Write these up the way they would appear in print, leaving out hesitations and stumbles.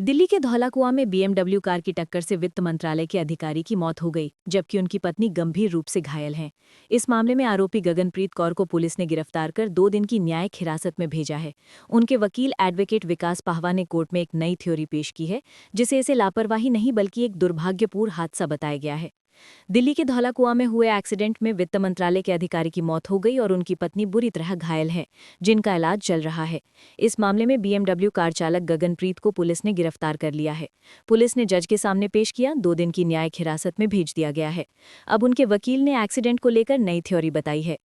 दिल्ली के धौलाकुआं में BMW car की टक्कर से वित्त मंत्रालय के अधिकारी की मौत हो गई, जबकि उनकी पत्नी गंभीर रूप से घायल हैं। इस मामले में आरोपी गगनप्रीत कौर को पुलिस ने गिरफ्तार कर 2 दिन की न्यायिक हिरासत में भेजा है। उनके वकील एडवोकेट विकास पाहवा ने कोर्ट में एक नई थ्योरी पेश की है, जिसे इसे लापरवाही नहीं बल्कि एक दुर्भाग्यपूर्ण हादसा बताया गया है। दिल्ली के धौलाकुआं में हुए एक्सीडेंट में वित्त मंत्रालय के अधिकारी की मौत हो गई और उनकी पत्नी बुरी तरह घायल है, जिनका इलाज चल रहा है। इस मामले में बीएमडब्ल्यू कार चालक गगनप्रीत को पुलिस ने गिरफ्तार कर लिया है। पुलिस ने जज के सामने पेश किया, 2 दिन की न्यायिक हिरासत में भेज दिया गया है। अब उनके वकील ने एक्सीडेंट को लेकर नई थ्योरी बताई है।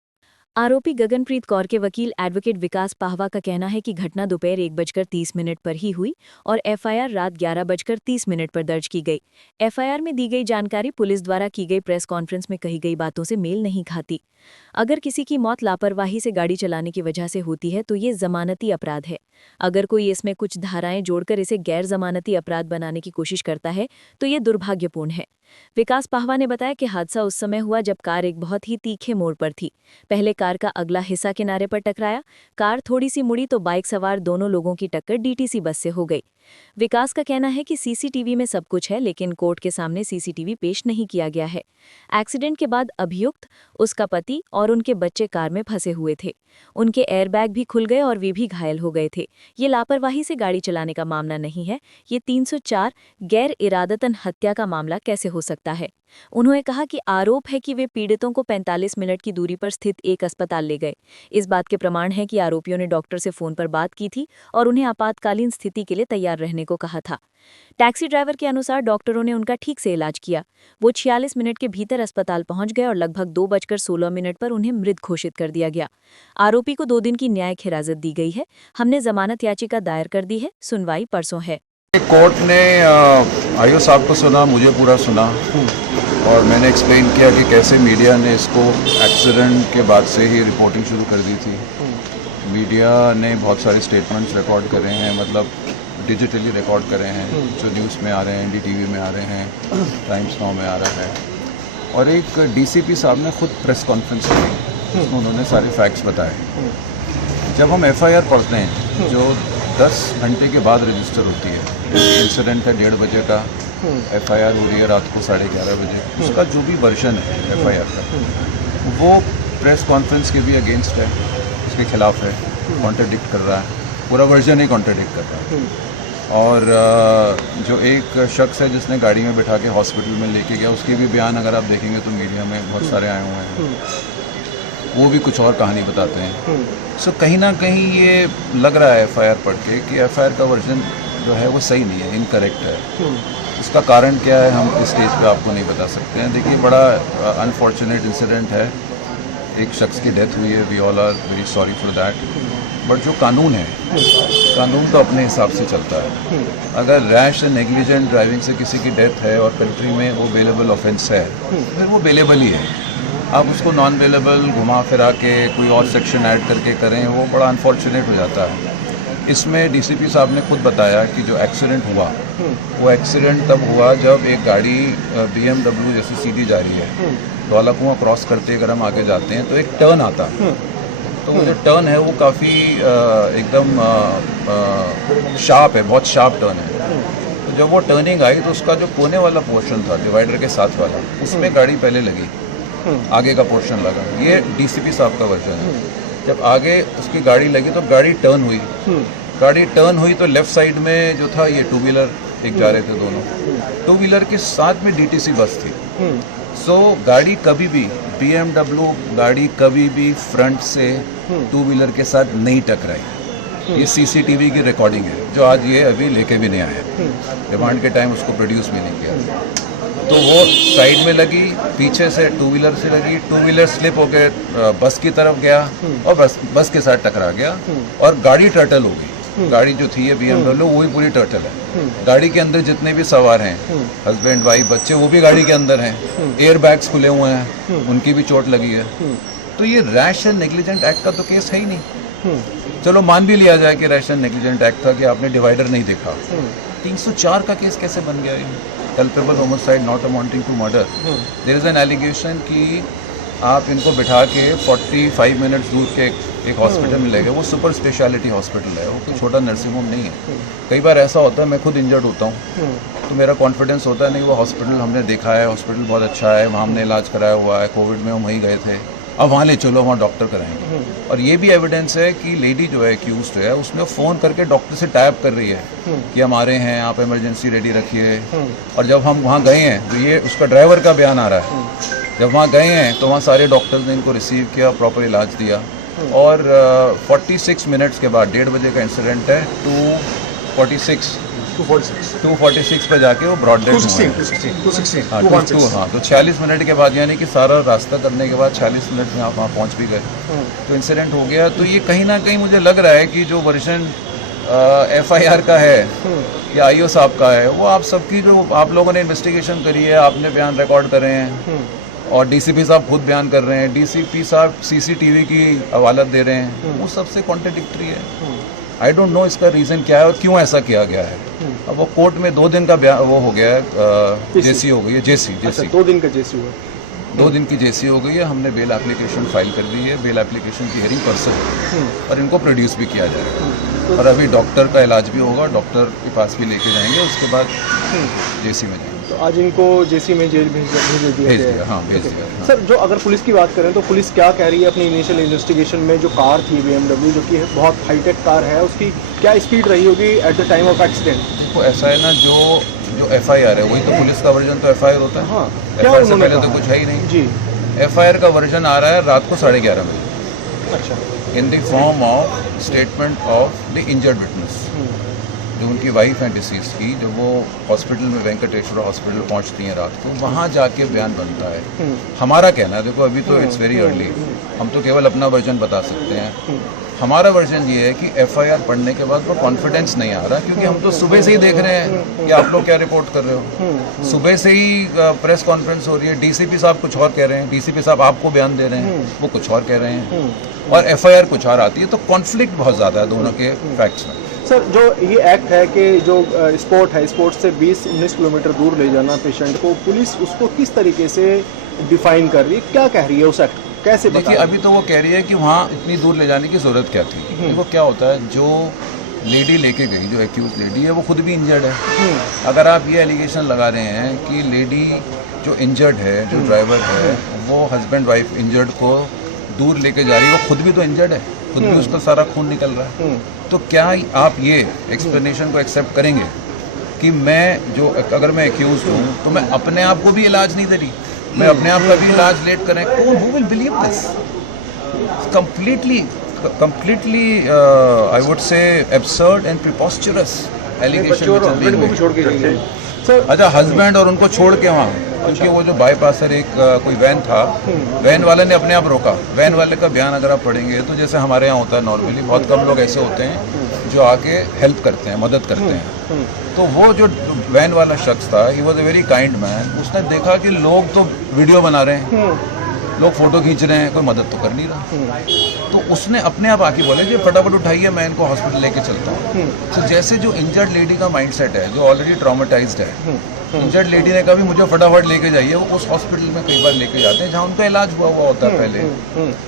आरोपी गगनप्रीत कौर के वकील एडवोकेट विकास पाहवा का कहना है कि घटना दोपहर 1:30 पर ही हुई और एफआईआर रात 11:30 पर दर्ज की गई। एफआईआर में दी गई जानकारी पुलिस द्वारा की गई प्रेस कॉन्फ्रेंस में कही गई बातों से मेल नहीं खाती। अगर किसी की मौत लापरवाही से गाड़ी चलाने की वजह से होती है तो ये जमानती अपराध है। अगर कोई इसमें कुछ धाराएं जोड़कर इसे गैर जमानती अपराध बनाने की कोशिश करता है तो ये दुर्भाग्यपूर्ण है। विकास पाहवा ने बताया कि हादसा उस समय हुआ जब कार एक बहुत ही तीखे मोड़ पर थी। पहले कार का अगला हिस्सा किनारे पर टकराया, कार थोड़ी सी मुड़ी तो बाइक सवार दोनों लोगों की टक्कर डीटीसी बस से हो गई। विकास का कहना है कि सीसीटीवी में सब कुछ है, लेकिन कोर्ट के सामने सीसीटीवी पेश नहीं किया गया है। एक्सीडेंट के बाद अभियुक्त, उसका पति और उनके बच्चे कार में फंसे हुए थे। उनके एयरबैग भी खुल गए और वे भी घायल हो गए थे। ये लापरवाही से गाड़ी चलाने का मामला नहीं है, ये 304 गैर इरादतन हत्या का मामला कैसे हो सकता है। उन्होंने कहा कि आरोप है कि वे पीड़ितों को 45 मिनट की दूरी पर स्थित एक अस्पताल ले गए। इस बात के प्रमाण है कि आरोपियों ने डॉक्टर से फोन पर बात की थी और उन्हें आपातकालीन स्थिति के लिए तैयार रहने को कहा था। टैक्सी ड्राइवर के अनुसार डॉक्टरों ने उनका ठीक से इलाज किया। वो 46 मिनट के भीतर अस्पताल पहुंच गए और लगभग 2:16 पर उन्हें मृत घोषित कर दिया गया। आरोपी को 2 दिन की न्यायिक हिरासत दी गई है। हमने जमानत याचिका दायर कर दी है। सुनवाई परसों है। कोर्ट ने आयो साहब को सुना, मुझे पूरा सुना और मैंने एक्सप्लेन किया कि कैसे मीडिया ने इसको एक्सीडेंट के बाद से ही रिपोर्टिंग शुरू कर दी थी। मीडिया ने बहुत सारे स्टेटमेंट्स रिकॉर्ड करे हैं, मतलब डिजिटली रिकॉर्ड करे हैं, जो न्यूज़ में आ रहे हैं, एनडीटीवी में आ रहे हैं, टाइम्स नाउ में आ रहा है। और एक डीसीपी साहब ने खुद प्रेस कॉन्फ्रेंस की, उसमें उन्होंने सारे फैक्ट्स बताए। जब हम एफआईआर पढ़ते हैं जो 10 घंटे के बाद रजिस्टर होती है, इंसिडेंट है 1:30 बजे का, एफआईआर हो रही है रात को 11:30 बजे, उसका जो भी वर्जन है एफआईआर का वो प्रेस कॉन्फ्रेंस के भी अगेंस्ट है, उसके खिलाफ है, कॉन्ट्रडिक्ट कर रहा है, पूरा वर्जन ही कॉन्ट्रडिक्ट कर रहा है। और जो एक शख्स है जिसने गाड़ी में बिठा के हॉस्पिटल में लेके गया, उसके भी बयान अगर आप देखेंगे तो मीडिया में बहुत सारे आए हुए हैं, वो भी कुछ और कहानी बताते हैं। सो कहीं ना कहीं ये लग रहा है एफआईआर पढ़ के कि एफआईआर का वर्जन जो है वो सही नहीं है, इनकरेक्ट है। इसका कारण क्या है हम इस स्टेज पे आपको नहीं बता सकते हैं। देखिए, बड़ा अनफॉर्चुनेट इंसिडेंट है, एक शख्स की डेथ हुई है, we all are very sorry for that. But जो कानून है, कानून तो अपने हिसाब से चलता है। अगर रैश एंड नेग्लिजेंट ड्राइविंग से किसी की डेथ है और कंट्री में वो बेलेबल ऑफेंस है, फिर वो बेलेबल ही है। आप उसको नॉन बेलेबल घुमा फिरा के कोई और सेक्शन ऐड करके करें, वो बड़ा अनफॉर्चुनेट हो जाता है। इसमें डीसीपी साहब ने खुद बताया कि जो एक्सीडेंट हुआ वो एक्सीडेंट तब हुआ जब एक गाड़ी बीएमडब्ल्यू जैसी सीधी जा रही है, धौलाकुआं क्रॉस करते अगर हम आगे जाते हैं तो एक टर्न आता है, तो वो जो टर्न है वो काफ़ी एकदम शार्प है, बहुत शार्प टर्न है। तो जब वो टर्निंग आई तो उसका जो कोने वाला पोर्शन था डिवाइडर के साथ वाला, उसमें गाड़ी पहले लगी, आगे का पोर्शन लगा। ये डीसीपी साहब का वर्जन है। जब आगे उसकी गाड़ी लगी तो गाड़ी टर्न हुई, गाड़ी टर्न हुई तो लेफ्ट साइड में जो था ये 2 व्हीलर एक जा रहे थे, दोनों 2 व्हीलर के साथ में डीटीसी बस थी। सो गाड़ी कभी भी बीएमडब्ल्यू गाड़ी कभी भी फ्रंट से 2 व्हीलर के साथ नहीं टकराई। ये सीसीटीवी की रिकॉर्डिंग है, जो आज ये अभी लेके भी नहीं आया, रिमांड के टाइम उसको प्रोड्यूस भी नहीं किया। तो वो साइड में लगी, पीछे से 2 व्हीलर से लगी, 2 व्हीलर स्लिप होकर बस की तरफ गया और बस के साथ टकरा गया और गाड़ी टर्टल हो गई। गाड़ी जो थी है बीएमडब्ल्यू, वही पूरी टर्टल है। गाड़ी के अंदर जितने भी सवार हैं, हस्बैंड वाइफ बच्चे, वो भी गाड़ी के अंदर हैं। एयर बैग्स खुले हुए हैं, उनकी भी चोट लगी है। तो ये रैश एंड नेग्लिजेंट एक्ट का तो केस है ही नहीं। चलो मान भी लिया जाए कि रैश एंड नेग्लिजेंट एक्ट था कि आपने डिवाइडर नहीं देखा, 304 का केस कैसे बन गया? Culpable homicide not amounting to murder. There is an allegation कि आप इनको बिठा के 45 मिनट्स दूर के एक हॉस्पिटल में ले गए। वो सुपर स्पेशलिटी हॉस्पिटल है, वो कोई छोटा नर्सिंग होम नहीं है। कई बार ऐसा होता है, मैं खुद इंजर्ड होता हूँ तो मेरा कॉन्फिडेंस होता है नहीं, वो हॉस्पिटल हमने देखा है, हॉस्पिटल बहुत अच्छा है, वहाँ हमने इलाज कराया हुआ है, कोविड में हम वहीं गए थे, अब वहाँ ले चलो, वहाँ डॉक्टर कराएंगे। और ये भी एविडेंस है कि लेडी जो है एक्यूज्ड है, उसने फ़ोन करके डॉक्टर से टाइप कर रही है कि हम आ रहे हैं, आप इमरजेंसी रेडी रखिए। और जब हम वहाँ गए हैं तो ये उसका ड्राइवर का बयान आ रहा है, जब वहाँ गए हैं तो वहाँ सारे डॉक्टर्स ने इनको रिसीव किया, प्रॉपर इलाज दिया। और 46 मिनट्स के बाद 1:30 बजे का इंसिडेंट है, 246 पे जाके वो ब्रॉड डेड हुआ। हाँ, तो 46 मिनट के बाद, यानी कि सारा रास्ता करने के बाद 46 मिनट में आप वहाँ पहुँच भी गए, तो इंसिडेंट हो गया। तो ये कहीं ना कहीं मुझे लग रहा है कि जो वर्जन FIR का है या IO साहब का है, वो आप सबकी जो आप लोगों ने इन्वेस्टिगेशन करी है, आपने बयान रिकॉर्ड करे हैं और DCP साहब खुद बयान कर रहे हैं, DCP साहब CCTV की हवालत दे रहे हैं, वो सबसे कॉन्ट्रडिक्टरी है। आई डोंट नो इसका रीज़न क्या है और क्यों ऐसा किया गया है। अब वो कोर्ट में 2 दिन का वो हो गया है, जेसी हो गई है, जेसी 2 दिन का जेसी हुआ, 2 दिन की जेसी हो गई है। हमने बेल एप्लीकेशन फाइल कर दी है, बेल एप्लीकेशन की हियरिंग परसों और इनको प्रोड्यूस भी किया जाएगा। और अभी डॉक्टर का इलाज भी होगा, डॉक्टर के पास भी लेके जाएंगे, उसके बाद जेसी में जाएंगे। तो आज इनको जेसी में जेल भेज दिया। हाँ, भेज दिया। हाँ। सर, जो अगर पुलिस की बात करें तो पुलिस क्या कह रही है अपनी इनिशियल इन्वेस्टिगेशन में? जो कार थी BMW, जो कि बहुत हाईटेक कार है, उसकी क्या स्पीड रही होगी at the time of accident? देखो, ऐसा है ना, जो FIR है वही तो पुलिस का वर्जन तो FIR होता है। हाँ, FIR से पहले तो कुछ है ही नहीं जी। FIR का वर्जन आ रहा है रात को 11:30 बजे। अच्छा। In the form of statement of the injured witness, जो उनकी वाइफ है डिसीज की, जब वो हॉस्पिटल में वेंकटेश्वर हॉस्पिटल पहुंचती हैं रात को, वहाँ जाके बयान बनता है। हमारा कहना है, देखो अभी तो इट्स वेरी अर्ली, हम तो केवल अपना वर्जन बता सकते हैं। हमारा वर्जन ये है कि FIR पढ़ने के बाद वो कॉन्फिडेंस नहीं आ रहा, क्योंकि हम तो सुबह से ही देख रहे हैं कि आप लोग क्या रिपोर्ट कर रहे हो। सुबह से ही प्रेस कॉन्फ्रेंस हो रही है, DCP साहब कुछ और कह रहे हैं, DCP साहब आपको बयान दे रहे हैं, वो कुछ और कह रहे हैं, और FIR कुछ और आती है। तो कॉन्फ्लिक्ट बहुत ज़्यादा है दोनों के फैक्ट्स में। सर, जो ये एक्ट है कि जो स्पोर्ट है, स्पोर्ट से 20-19 किलोमीटर दूर ले जाना पेशेंट को, पुलिस उसको किस तरीके से डिफाइन कर रही है, क्या कह रही है उस एक्ट को, कैसे? देखिए, अभी तो वो कह रही है कि वहाँ इतनी दूर ले जाने की ज़रूरत क्या थी। देखो क्या होता है, जो लेडी लेके गई, जो एक्यूज लेडी है, वो खुद भी इंजर्ड है। अगर आप ये एलिगेशन लगा रहे हैं कि लेडी जो इंजर्ड है, जो ड्राइवर है, वो हस्बैंड वाइफ इंजर्ड को दूर लेके जा रही है, वो खुद भी तो इंजर्ड है, खुद भी उसका सारा खून निकल रहा है। तो क्या आप ये एक्सप्लेनेशन को एक्सेप्ट करेंगे कि मैं जो, अगर मैं एक्यूज हूँ तो मैं अपने आप को भी इलाज नहीं दे रही, मैं अपने आप का भी इलाज लेट करें? कौन, who will believe this? completely I would say absurd and preposterous allegation। अच्छा, हस्बैंड और उनको छोड़ के वहाँ, क्योंकि वो जो बाईपासर एक कोई वैन था, वैन वाले ने अपने आप रोका। वैन वाले का बयान अगर आप पढ़ेंगे तो जैसे हमारे यहाँ होता है नॉर्मली, बहुत कम लोग ऐसे होते हैं जो आके हेल्प करते हैं, मदद करते हैं। तो वो जो वैन वाला शख्स था, he was a very kind man. उसने देखा कि लोग तो वीडियो बना रहे हैं, लोग फोटो खींच रहे हैं, कोई मदद तो कर नहीं रहा, तो उसने अपने आप आके बोले कि फटाफट उठाइए, मैं इनको हॉस्पिटल लेके चलता हूँ। तो जैसे जो इंजर्ड लेडी का माइंडसेट है, जो ऑलरेडी ट्रॉमेटाइज्ड है, इंजर्ड लेडी ने कहा भी मुझे फटाफट लेके जाइए, वो उस हॉस्पिटल में कई बार लेके जाते हैं जहाँ उनका इलाज हुआ होता है पहले।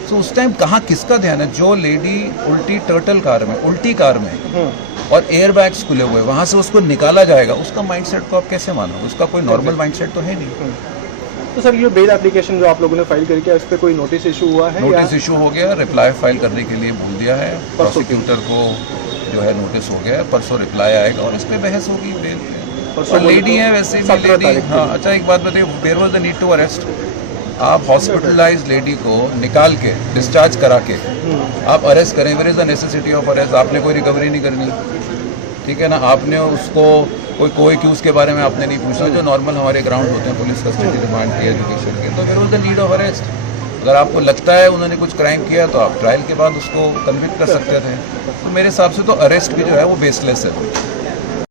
तो उस टाइम कहाँ किसका ध्यान है? जो लेडी उल्टी टर्टल कार में, उल्टी कार में, और एयर बैग्स खुले हुए, वहाँ से उसको निकाला जाएगा, उसका माइंडसेट को आप कैसे मानो? उसका कोई नॉर्मल माइंडसेट तो है नहीं। तो सर, ये बेल एप्लीकेशन जो आप लोगों ने फाइल करके, इस पर कोई नोटिस इशू हुआ है? नोटिस इशू हो गया, रिप्लाई फाइल करने के लिए बोल दिया है, प्रोसिक्यूटर को जो है नोटिस हो गया है, परसों रिप्लाई आएगा और इस पर बहस होगी बेल पे। और लेडी है वैसे भी लेडी। हाँ, अच्छा एक बात बताइए, there was the need to arrest? आप हॉस्पिटलाइज्ड लेडी को निकाल के, डिस्चार्ज करा के आप अरेस्ट करें, where is the necessity of arrest? आपने कोई रिकवरी नहीं करनी, ठीक है ना? आपने उसको कोई क्यूज के बारे में आपने नहीं पूछना, जो नॉर्मल हमारे ग्राउंड होते हैं पुलिस कस्टडी रिमांड की, एजुकेशन के। तो where was the need of arrest? अगर आपको लगता है उन्होंने कुछ क्राइम किया तो आप ट्रायल के बाद उसको कन्विक्ट कर सकते थे। तो मेरे हिसाब से तो अरेस्ट भी जो है वो बेसलेस है।